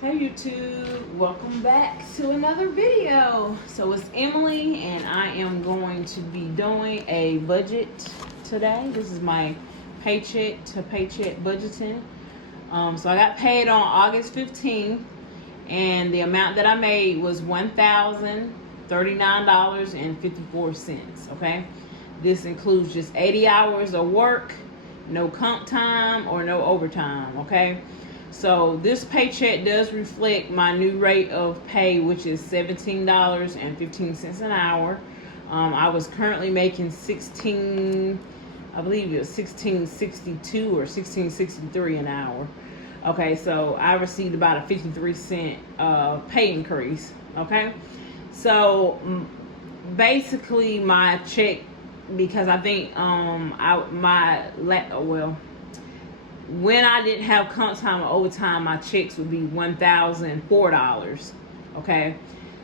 Hey YouTube, welcome back to another video. So it's Emily and I am going to be doing a budget today. This is my paycheck to paycheck budgeting. So I got paid on August 15th and the amount that I made was $1,039.54. Okay, this includes just 80 hours of work, no comp time or no overtime. Okay, so this paycheck does reflect my new rate of pay, which is $17.15 an hour. I was currently making I believe it was $16.62 or $16.63 an hour. Okay, so I received about a 53-cent pay increase. Okay, so basically my check, because I think when I didn't have comp time or overtime, my checks would be $1,004. Okay,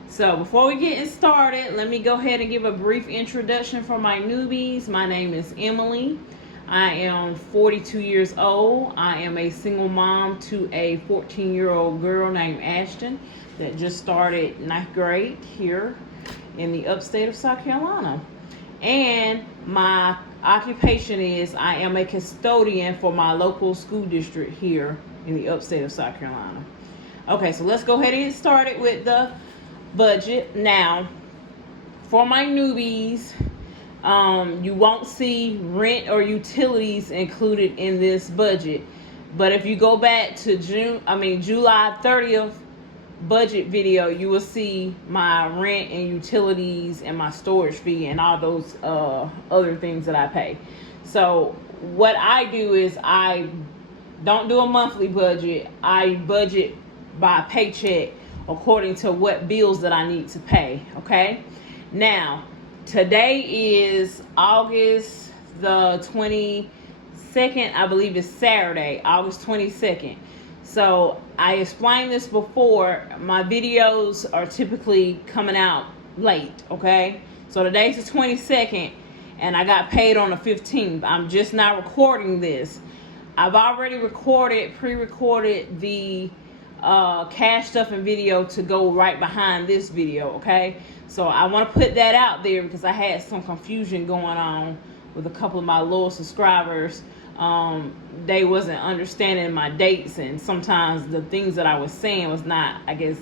so before we get started, let me go ahead and give a brief introduction for my newbies. My name is Emily. I am 42 years old. I am a single mom to a 14-year-old girl named Ashton that just started 9th grade here in the upstate of South Carolina. And my occupation is I am a custodian for my local school district here in the upstate of South Carolina. Okay, so let's go ahead and get started with the budget. Now, for my newbies, you won't see rent or utilities included in this budget. But if you go back to July 30th budget video, you will see my rent and utilities and my storage fee and all those other things that I pay. So what I do is I don't do a monthly budget. I budget by paycheck according to what bills that I need to pay. Okay, now today is August the 22nd. I believe it's Saturday, August 22nd. So I explained this before. My videos are typically coming out late, okay? So today's the 22nd, and I got paid on the 15th. I'm just not recording this. I've already pre-recorded the cash stuffing video to go right behind this video, okay? So I want to put that out there because I had some confusion going on with a couple of my loyal subscribers. They wasn't understanding my dates, and sometimes the things that I was saying was not, I guess,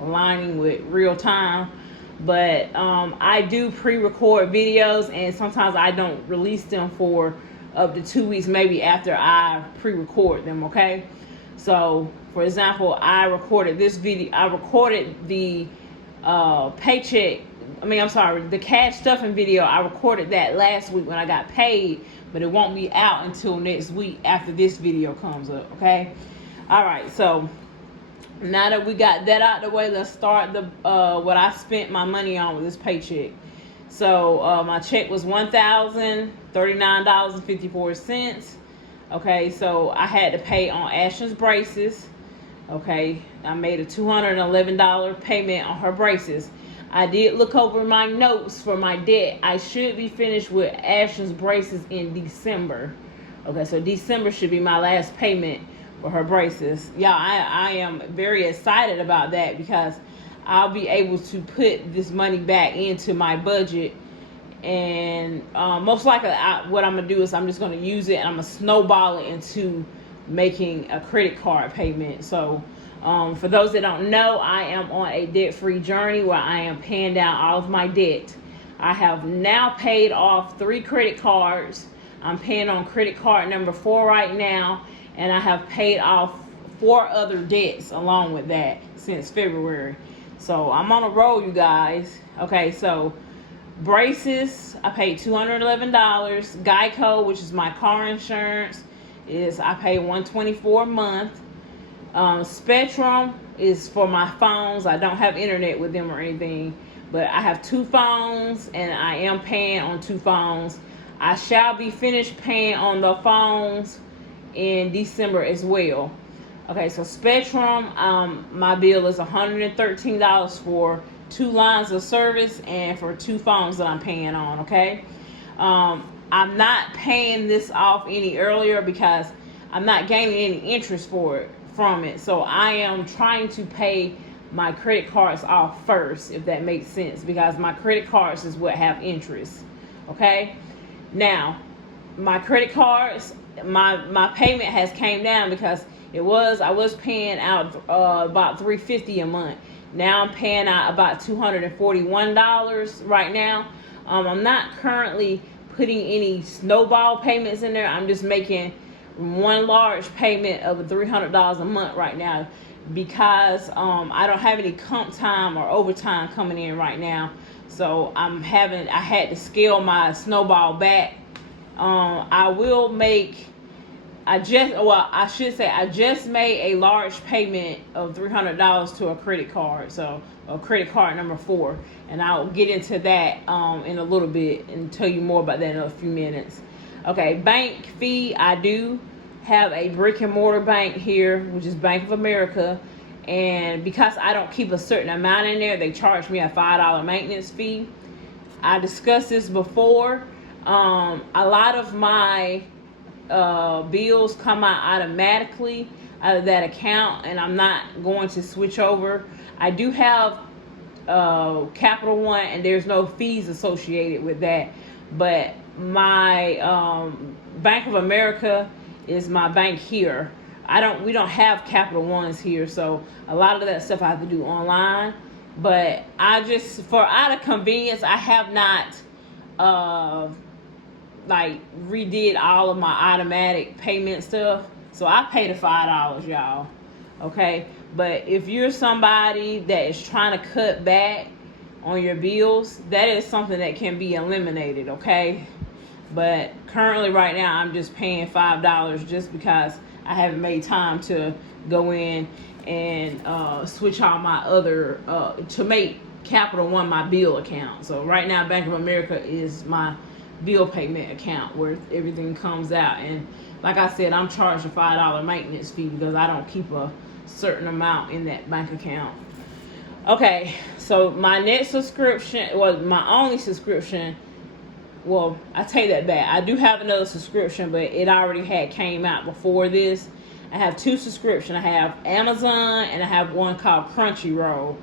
aligning with real time. But I do pre-record videos, and sometimes I don't release them for up to 2 weeks, maybe after I pre-record them. Okay, so for example, I recorded this video. I recorded the the cash stuffing video. I recorded that last week when I got paid, but it won't be out until next week after this video comes up. Okay, all right, so now that we got that out the way, let's start the what I spent my money on with this paycheck. So my check was $1,039.54. Okay, so I had to pay on Ashton's braces. Okay, I made a $211 payment on her braces. I did look over my notes for my debt. I should be finished with Ashton's braces in December. Okay, so December should be my last payment for her braces. Yeah, I am very excited about that because I'll be able to put this money back into my budget. And most likely what I'm going to do is I'm just going to use it and I'm going to snowball it into making a credit card payment. So for those that don't know, I am on a debt-free journey where I am paying down all of my debt. I have now paid off 3 credit cards. I'm paying on credit card number 4 right now, and I have paid off 4 other debts along with that since February. So I'm on a roll, you guys. Okay, so braces, I paid $211. Geico, which is my car insurance, I pay $124 a month. Spectrum is for my phones. I don't have internet with them or anything, but I have 2 phones and I am paying on 2 phones. I shall be finished paying on the phones in December as well. Okay, so Spectrum, my bill is $113 for 2 lines of service and for 2 phones that I'm paying on. Okay, I'm not paying this off any earlier because I'm not gaining any interest for it. from it. So I am trying to pay my credit cards off first, if that makes sense, because my credit cards is what have interest. Okay, now my credit cards, my payment has came down because I was paying out about $350 a month. Now I'm paying out about $241 right now. I'm not currently putting any snowball payments in there. I'm just making one large payment of $300 a month right now, because I don't have any comp time or overtime coming in right now. So I had to scale my snowball back. I just made a large payment of $300 to a credit card. So a credit card number 4. And I'll get into that in a little bit and tell you more about that in a few minutes. Okay, bank fee. I do have a brick and mortar bank here, which is Bank of America. And because I don't keep a certain amount in there, they charge me a $5 maintenance fee. I discussed this before. A lot of my bills come out automatically out of that account, and I'm not going to switch over. I do have Capital One, and there's no fees associated with that, but my Bank of America is my bank here. We don't have Capital Ones here, so a lot of that stuff I have to do online. But out of convenience, I have not redid all of my automatic payment stuff. So I pay the $5, y'all. Okay, but if you're somebody that is trying to cut back on your bills, that is something that can be eliminated. Okay, but currently right now I'm just paying $5 just because I haven't made time to go in and switch all my other to make Capital One my bill account. So right now Bank of America is my bill payment account where everything comes out, and like I said, I'm charged a $5 maintenance fee because I don't keep a certain amount in that bank account. Okay, so my next subscription was my only subscription. Well, I take that back. I do have another subscription, but it already had came out before this. I have 2 subscriptions. I have Amazon and I have one called Crunchyroll.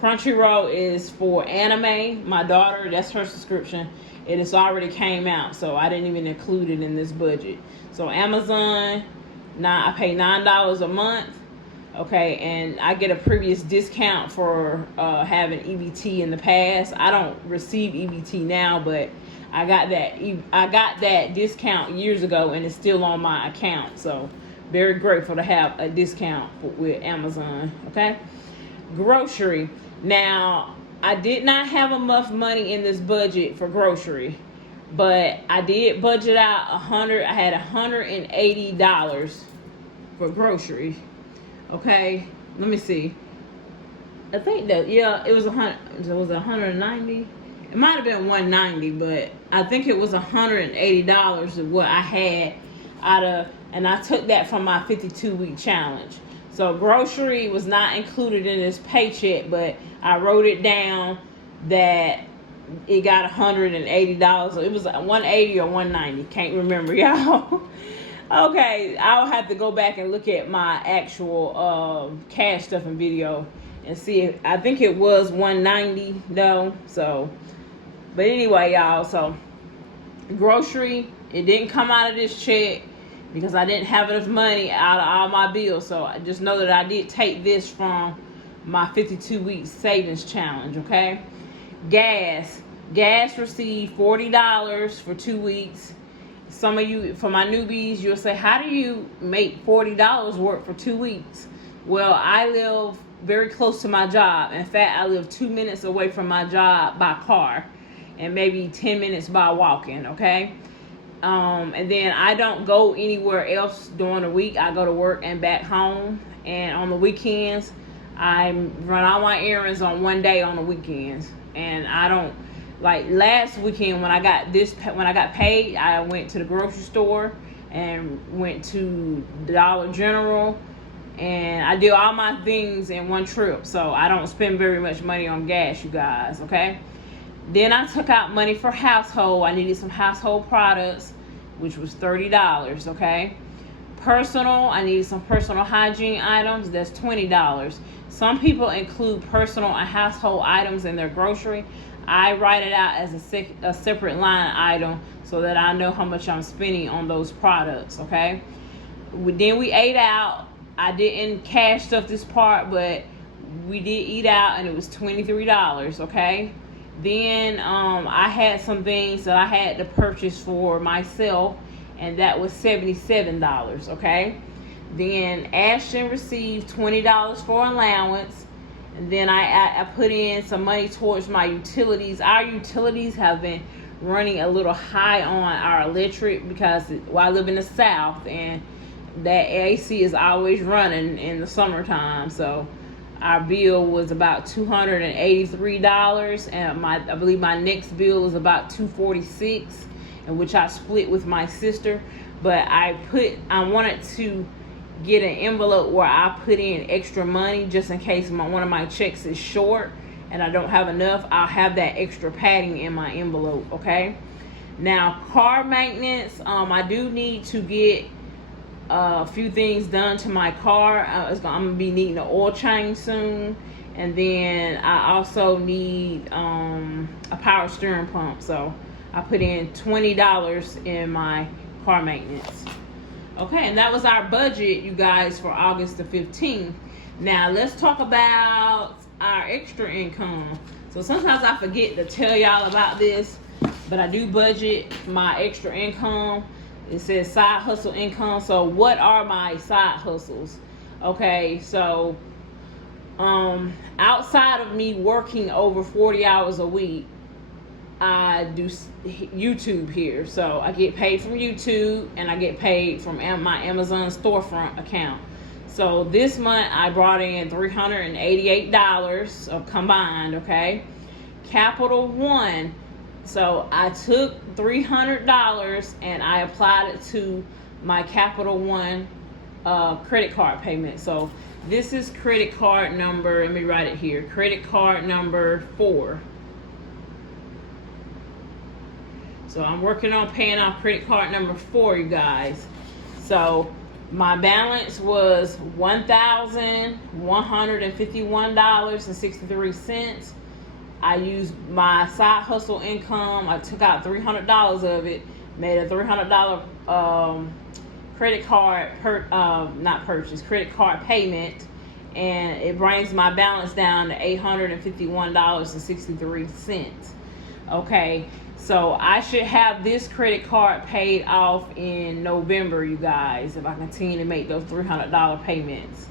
Crunchyroll is for anime. My daughter, that's her subscription. It has already came out, so I didn't even include it in this budget. So Amazon, now I pay $9 a month. Okay, and I get a previous discount for having EBT in the past. I don't receive EBT now, but I got that discount years ago, and it's still on my account. So very grateful to have a discount with Amazon. Okay, grocery. Now I did not have enough money in this budget for grocery, but I did budget out I had $180 for grocery. Okay, let me see. I think that it was 190. It might have been 190, but I think it was $180 of what I had and I took that from my 52-week challenge. So grocery was not included in this paycheck, but I wrote it down that it got $180. So it was 180 or 190. Can't remember, y'all. Okay, I'll have to go back and look at my actual cash stuffing video and see I think it was 190 though. So, but anyway, y'all, so grocery, it didn't come out of this check because I didn't have enough money out of all my bills. So I just know that I did take this from my 52-week savings challenge. Okay, gas received $40 for 2 weeks. Some of you, for my newbies, you'll say, how do you make $40 work for 2 weeks? Well, I live very close to my job. In fact, I live 2 minutes away from my job by car and maybe 10 minutes by walking, okay? And then I don't go anywhere else during the week. I go to work and back home. And on the weekends, I run all my errands on one day on the weekends. And I don't, like last weekend when I got paid, I went to the grocery store and went to Dollar General, and I did all my things in one trip. So I don't spend very much money on gas, you guys, okay? Then I took out money for household. I needed some household products, which was $30, okay? Personal, I need some personal hygiene items. That's $20. Some people include personal and household items in their grocery. I write it out as a separate line item so that I know how much I'm spending on those products, okay? Then we ate out. I didn't cash stuff this part, but we did eat out, and it was $23, okay? Then I had some things that I had to purchase for myself, and that was $77, okay? Then Ashton received $20 for allowance, and then I put in some money towards my utilities. Our utilities have been running a little high on our electric because I live in the South, and that AC is always running in the summertime. So our bill was about $283, and I believe my next bill is about $246, and which I split with my sister. But I wanted to get an envelope where I put in extra money just in case one of my checks is short and I don't have enough. I'll have that extra padding in my envelope, okay? Now, car maintenance, I do need to get a few things done to my car. I'm gonna be needing an oil change soon, and then I also need a power steering pump. So I put in $20 in my car maintenance. Okay, and that was our budget, you guys, for August the 15th. Now let's talk about our extra income. So sometimes I forget to tell y'all about this, but I do budget my extra income. It says side hustle income. So what are my side hustles? Okay, so outside of me working over 40 hours a week, I do YouTube here. So I get paid from YouTube, and I get paid from my Amazon storefront account. So this month I brought in $388 combined, okay? Capital One. So I took $300 and I applied it to my Capital One credit card payment. So this is credit card number, let me write it here, credit card number 4. So I'm working on paying off credit card number 4, you guys. So my balance was $1,151.63. I used my side hustle income. I took out $300 of it, made a $300 credit card credit card payment, and it brings my balance down to $851.63. Okay, so I should have this credit card paid off in November, you guys, if I continue to make those $300 payments.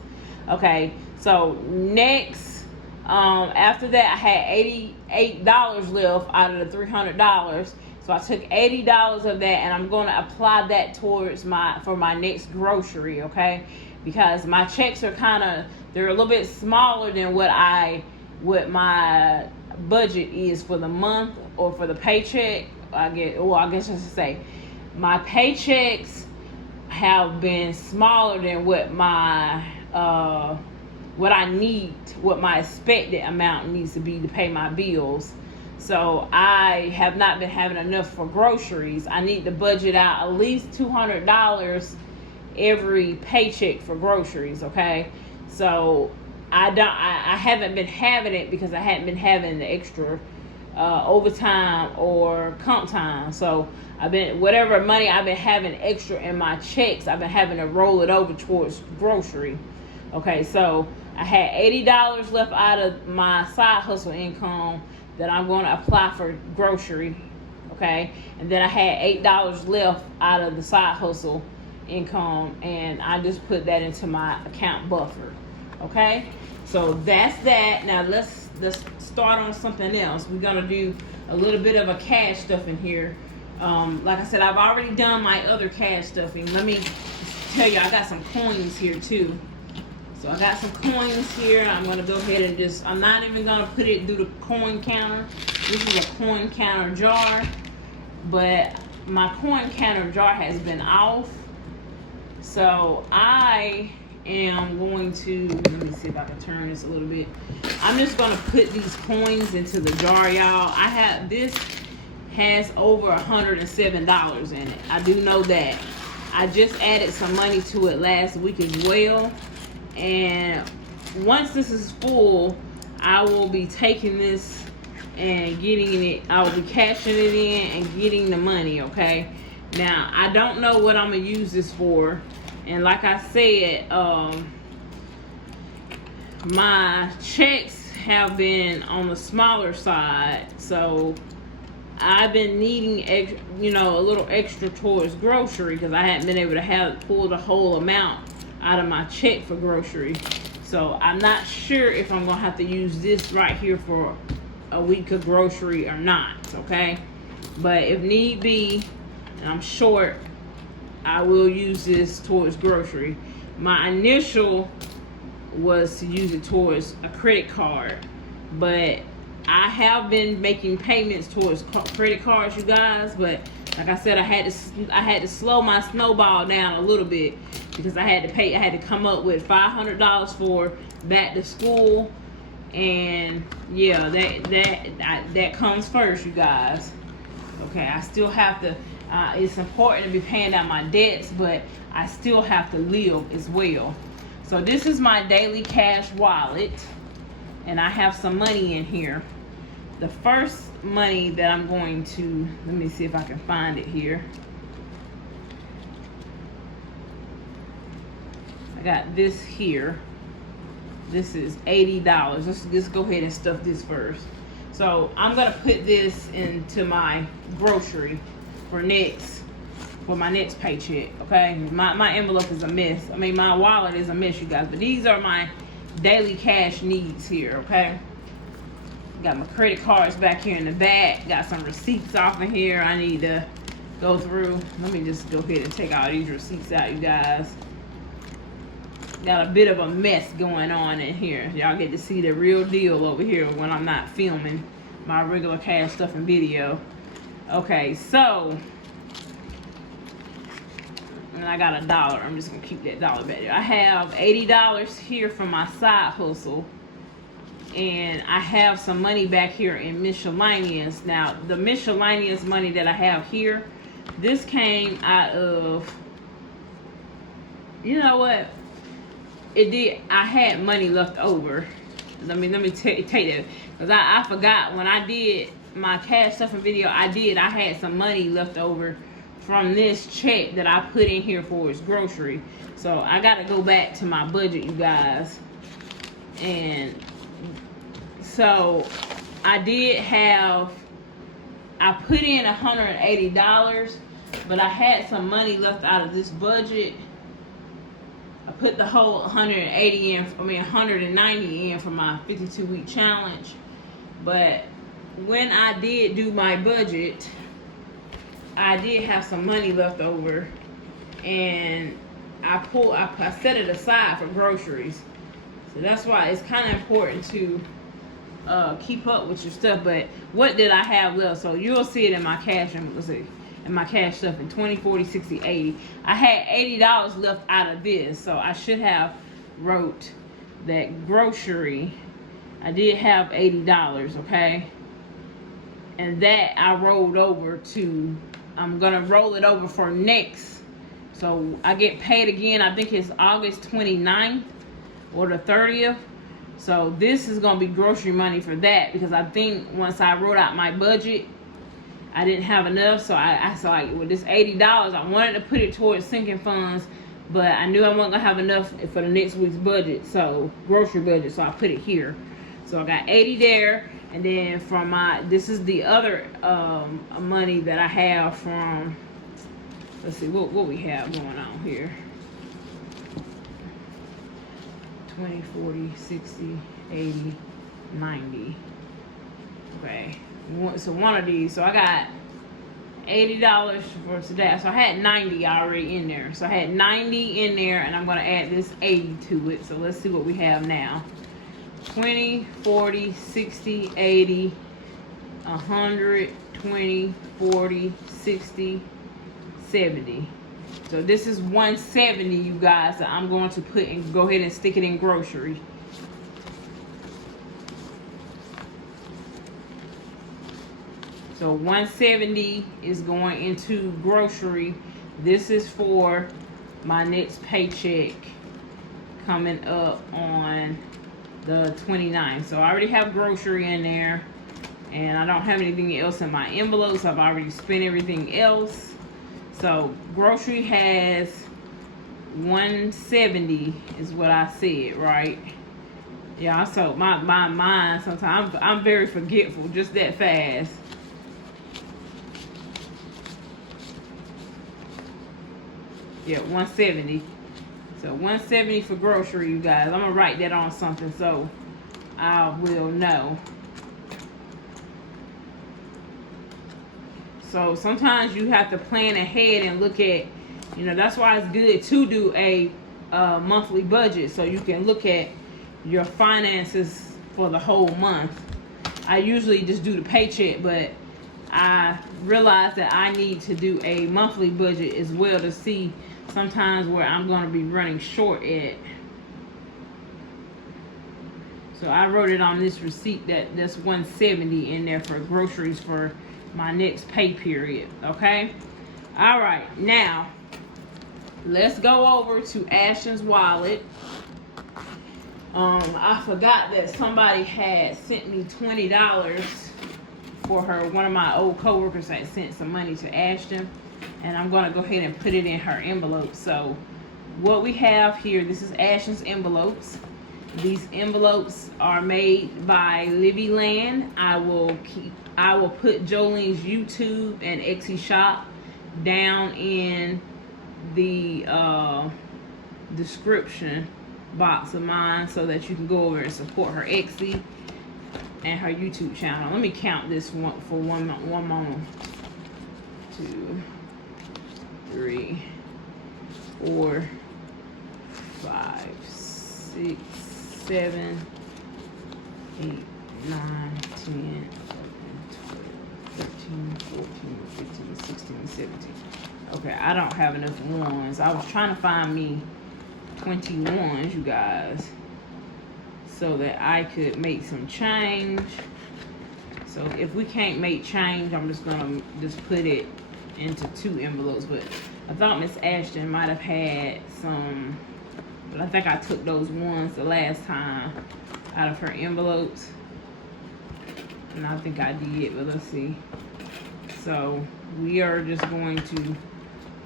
Okay, so next, after that, I had $88 left out of the $300. So I took $80 of that, and I'm going to apply that towards for my next grocery, okay? Because my checks are they're a little bit smaller than what my budget is for the month or for the paycheck. I guess I should say my paychecks have been smaller than what my what my expected amount needs to be to pay my bills. So I have not been having enough for groceries. I need to budget out at least $200 every paycheck for groceries, okay? So I haven't been having it because I hadn't been having the extra overtime or comp time. So whatever money I've been having extra in my checks, I've been having to roll it over towards grocery. Okay, so I had $80 left out of my side hustle income that I'm going to apply for grocery, okay? And then I had $8 left out of the side hustle income, and I just put that into my account buffer, okay? So that's that. Now let's start on something else. We're going to do a little bit of a cash stuff in here. Like I said, I've already done my other cash stuffing. Let me tell you, I got some coins here too. So I got some coins here. I'm going to go ahead and I'm not even going to put it through the coin counter. This is a coin counter jar, but my coin counter jar has been off. So I am going to, let me see if I can turn this a little bit. I'm just going to put these coins into the jar, y'all. This has over $107 in it. I do know that. I just added some money to it last week as well. And once this is full, I will be taking this and getting it. I will be cashing it in and getting the money, okay? Now, I don't know what I'm going to use this for. And like I said, my checks have been on the smaller side. So I've been needing, a little extra towards grocery because I hadn't been able to pull the whole amount out of my check for grocery. So I'm not sure if I'm going to have to use this right here for a week of grocery or not, okay? But if need be, and I'm short, I will use this towards grocery. My initial was to use it towards a credit card, but I have been making payments towards credit cards, you guys. But like I said, I had to slow my snowball down a little bit because I had to come up with $500 for back to school, and yeah, that comes first, you guys. Okay, I still have to. It's important to be paying down my debts, but I still have to live as well. So this is my daily cash wallet, and I have some money in here. The first money that I'm going to, let me see if I can find it here. I got this here. This is $80. Let's go ahead and stuff this first. So I'm gonna put this into my grocery for my next paycheck, okay? My envelope is a mess. I mean, my wallet is a mess, you guys. But these are my daily cash needs here, okay? Got my credit cards back here in the back. Got some receipts off in here I need to go through. Let me just go ahead and take all these receipts out, you guys. Got a bit of a mess going on in here. Y'all get to see the real deal over here when I'm not filming my regular cash stuffing video. Okay, so, and I got $1. I'm just gonna keep that $1 back there. I have $80 here from my side hustle, and I have some money back here in miscellaneous. Now, the miscellaneous money that I have here, this came out of, you know what? It did. I had money left over. Let me take that, because I forgot when I did my cash stuffing video. I had some money left over from this check that I put in here for its grocery. So I got to go back to my budget, you guys. And so I put in $180, but I had some money left out of this budget. I put the whole 190 in for my 52-week challenge. But when I did do my budget, I did have some money left over, and I set it aside for groceries. So that's why it's kind of important to keep up with your stuff. But what did I have left? So you'll see it in my cash. Let's see. In my cash stuff in 20, 40, 60, 80. I had $80 left out of this, so I should have wrote that grocery. I did have $80, okay? And that I rolled over to, I'm gonna roll it over for next. So I get paid again, I think it's August 29th or the 30th. So this is gonna be grocery money for that, because I think once I wrote out my budget, I didn't have enough, so I saw with this $80, I wanted to put it towards sinking funds, but I knew I wasn't gonna have enough for the next week's budget, so grocery budget, so I put it here. So I got 80 there, and then from this is the other money that I have from, let's see, what we have going on here. 20, 40, 60, 80, 90. Okay. So one of these, so I got $80 for today. So I had 90 already in there. So I had 90 in there, and I'm going to add this 80 to it. So let's see what we have now. 20, 40, 60, 80, 100, 20, 40, 60, 70. So this is 170, you guys, that I'm going to put and go ahead and stick it in grocery. So 170 is going into grocery. This is for my next paycheck coming up on the 29th. So I already have grocery in there, and I don't have anything else in my envelopes. I've already spent everything else. So grocery has 170 is what I said, right? Yeah, so my mind sometimes I'm very forgetful, just that fast. Yeah, 170. So 170 for grocery, you guys. I'm gonna write that on something so I will know. So sometimes you have to plan ahead and look at, you know, that's why it's good to do a monthly budget, so you can look at your finances for the whole month. I usually just do the paycheck, but I realize that I need to do a monthly budget as well to see sometimes where I'm going to be running short at. So I wrote it on this receipt that's 170 in there for groceries for my next pay period. Okay, all right, now let's go over to Ashton's wallet. I forgot that somebody had sent me $20 for her. One of my old coworkers had sent some money to Ashton, and I'm gonna go ahead and put it in her envelope. So what we have here, this is Ashton's envelopes. These envelopes are made by Livy Land. I will put Jolene's YouTube and Etsy shop down in the description box of mine so that you can go over and support her Etsy and her YouTube channel. Let me count this one for one moment. 2, 3, 4, 5, 6, 7, 8, 9, 10, 13, 14, 15, 16, 17. Okay, I don't have enough ones. I was trying to find me 21, you guys, so that I could make some change. So if we can't make change, I'm just gonna put it into 2 envelopes. But I thought Miss Ashton might have had some, but I think I took those ones the last time out of her envelopes, and I think I did, but let's see. So we are just going to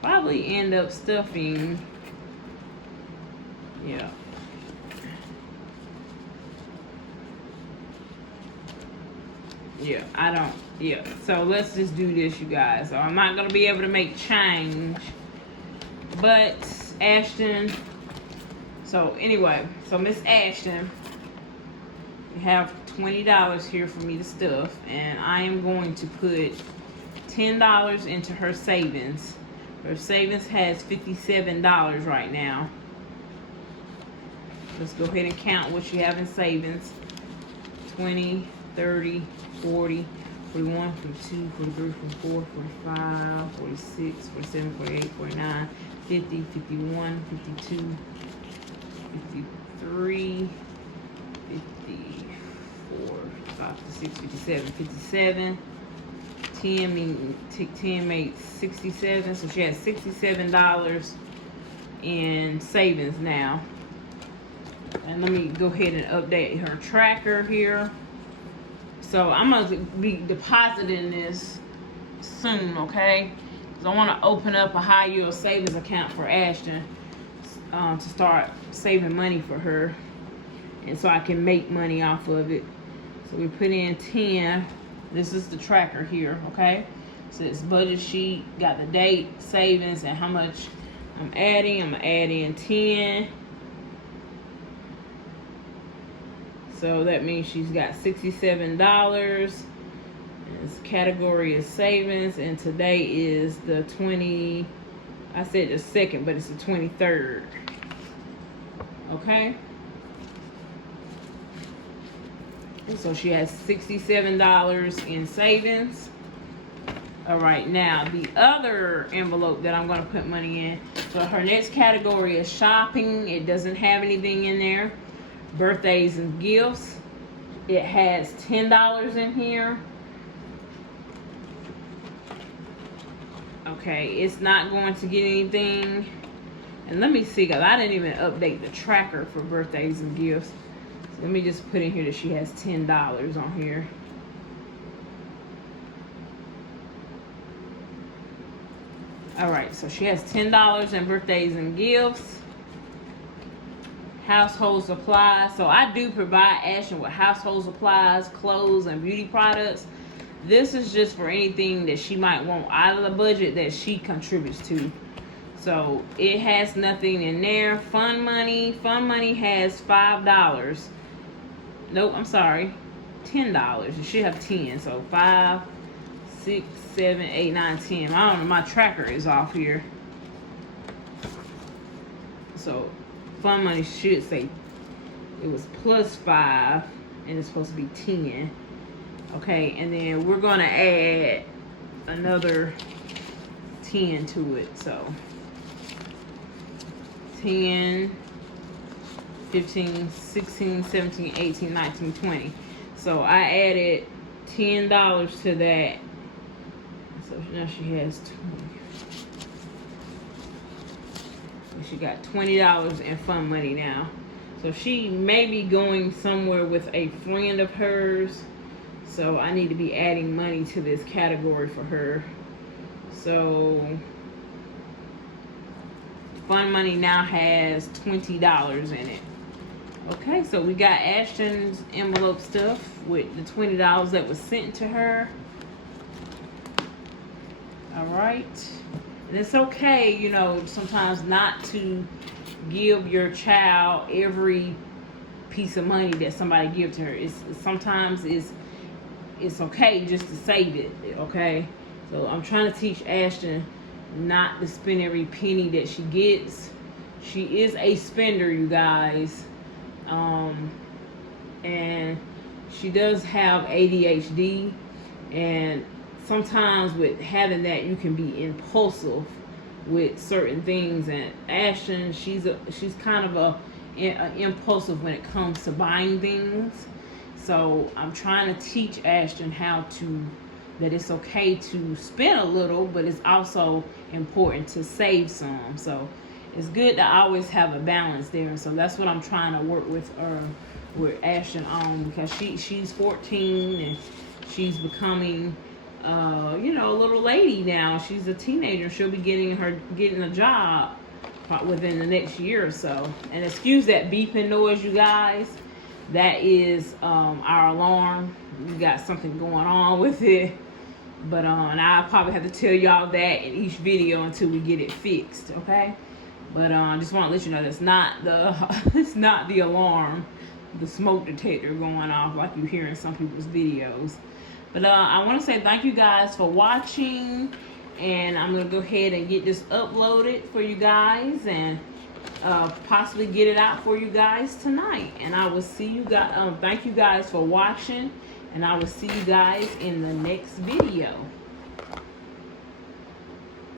probably end up stuffing, yeah, so let's just do this, you guys. So I'm not gonna be able to make change, but Ashton, so anyway, so Miss Ashton, you have $20 here for me to stuff, and I am going to put $10 into her savings. Her savings has $57 right now. Let's go ahead and count what you have in savings. 20, 30, 40, 41, 42, 43, 44, 45, 46, 47, 48, 49, 50, 51, 52, 53, 54, 55, 56, 57, 57. 10 made 67, so she has $67 in savings now. And let me go ahead and update her tracker here. So I'm gonna be depositing this soon, okay? Because I want to open up a high yield savings account for Ashton to start saving money for her, and so I can make money off of it. So we put in 10. This is the tracker here, okay? So it's budget sheet, got the date, savings, and how much I'm adding. I'm gonna add in 10. So that means she's got $67. And this category is savings, and today is the 20, I said the 2nd, but it's the 23rd. Okay? And so she has $67 in savings. All right, now the other envelope that I'm going to put money in. So her next category is shopping. It doesn't have anything in there. Birthdays and gifts. It has $10 in here. Okay, it's not going to get anything. And let me see, because I didn't even update the tracker for birthdays and gifts. So let me just put in here that she has $10 on here. Alright, so she has $10 in birthdays and gifts. Household supplies. So I do provide Ashton with household supplies, clothes, and beauty products. This is just for anything that she might want out of the budget that she contributes to. So it has nothing in there. Fun money has $5. Nope, I'm sorry, $10. You should have 10. So 5, 6, 7, 8, 9, 10. I don't know, my tracker is off here. So fun money should say it was plus 5 and it's supposed to be 10. Okay, and then we're gonna add another 10 to it. So 10, 15, 16, 17, 18, 19, 20. So I added $10 to that. So now she has 20. She got $20 in fun money now. So she may be going somewhere with a friend of hers. So I need to be adding money to this category for her. So fun money now has $20 in it. Okay, so we got Ashton's envelope stuff with the $20 that was sent to her. All right. And it's okay, you know, sometimes not to give your child every piece of money that somebody gives to her. Sometimes it's okay just to save it, okay? So I'm trying to teach Ashton not to spend every penny that she gets. She is a spender, you guys. And she does have ADHD, and sometimes with having that you can be impulsive with certain things. And Ashton, she's kind of impulsive when it comes to buying things. So I'm trying to teach Ashton that it's okay to spend a little, but it's also important to save some. So it's good to always have a balance there. And so that's what I'm trying to work with Ashton on, because she's 14 and she's becoming a little lady now. She's a teenager. She'll be getting a job within the next year or so. And excuse that beeping noise, you guys. That is our alarm. We got something going on with it. But and I'll probably have to tell y'all that in each video until we get it fixed, okay? But I just want to let you know that's not it's not the alarm, the smoke detector going off like you hear in some people's videos. But I want to say thank you guys for watching, and I'm gonna go ahead and get this uploaded for you guys and possibly get it out for you guys tonight. And I will see you guys. Thank you guys for watching, and I will see you guys in the next video.